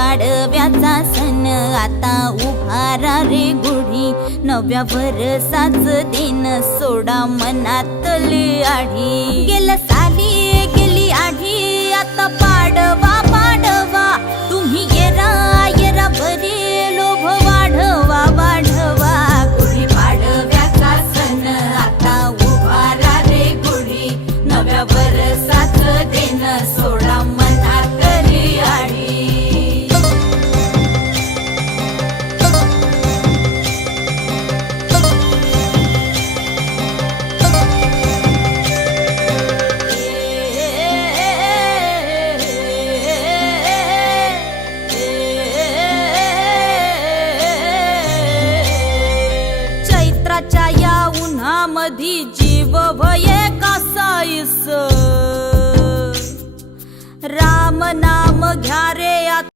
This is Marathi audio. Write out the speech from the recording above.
पाडव्याचा सण आता उभारा रे गुढी, नव्या वर्षाच दिन सोडा मनातली आढी। गेल्या साली गेली आढी, आता पाडवा पाडवा, तुम्ही येरा येरा बरी लोभ वाढवा वाढवा। गुढी पाडव्याचा सण आता उभारा रे गुढी, नव्या वर्षाच दिन सोडा मनातली आढी। चैत्राच्या या उन्हामधी जीव भये कासाईस, राम नाम घ्या रे आता